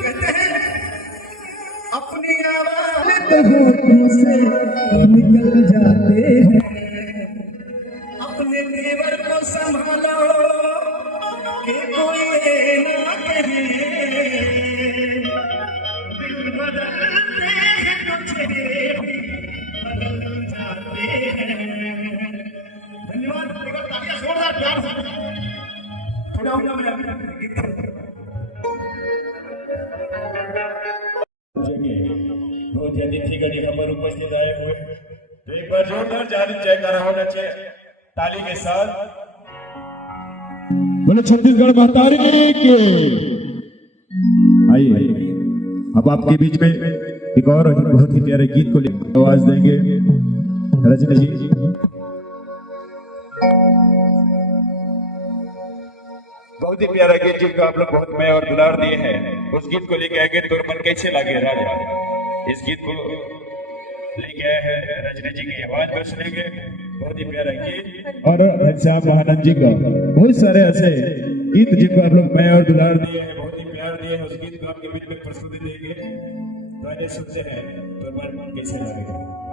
कहते हैं अपनी आवाज होठों से निकल जाते हैं, अपने तेवर को संभालो कि कोई ना कहे, दिल बदलते हैं तो चेहरे भी बदल जाते हैं। धन्यवाद। तालियां जोरदार प्यार से थोड़ा उनका मैं अतिथि गणी हमारे उपस्थित आए हुए, तो एक बार जोरदार जारी जयकारा होना चाहिए ताली के साथ। बोले छत्तीसगढ़ महतारी के। आइए अब आपके बीच में एक और बहुत ही प्यारे गीत को आवाज देंगे रजनी जी। बहुत ही प्यारा गीत जिसको आप लोग बहुत मैं और दुलार दिए हैं, उस गीत को लेके आएंगे। तोर मन कैसे लागे राजा, इस गीत को लेके आए हैं रजनी जी की आवाज पर सुनेंगे। बहुत ही प्यारा गीत और घनश्याम महानंद जी का बहुत सारे ऐसे गीत जिनको आप लोग मैं और दुलार दिए हैं, बहुत ही प्यार दिए हैं, उस गीत को आपके बीच में प्रस्तुति देंगे। तो आइए सुनते हैं तोर मन कैसे लागे।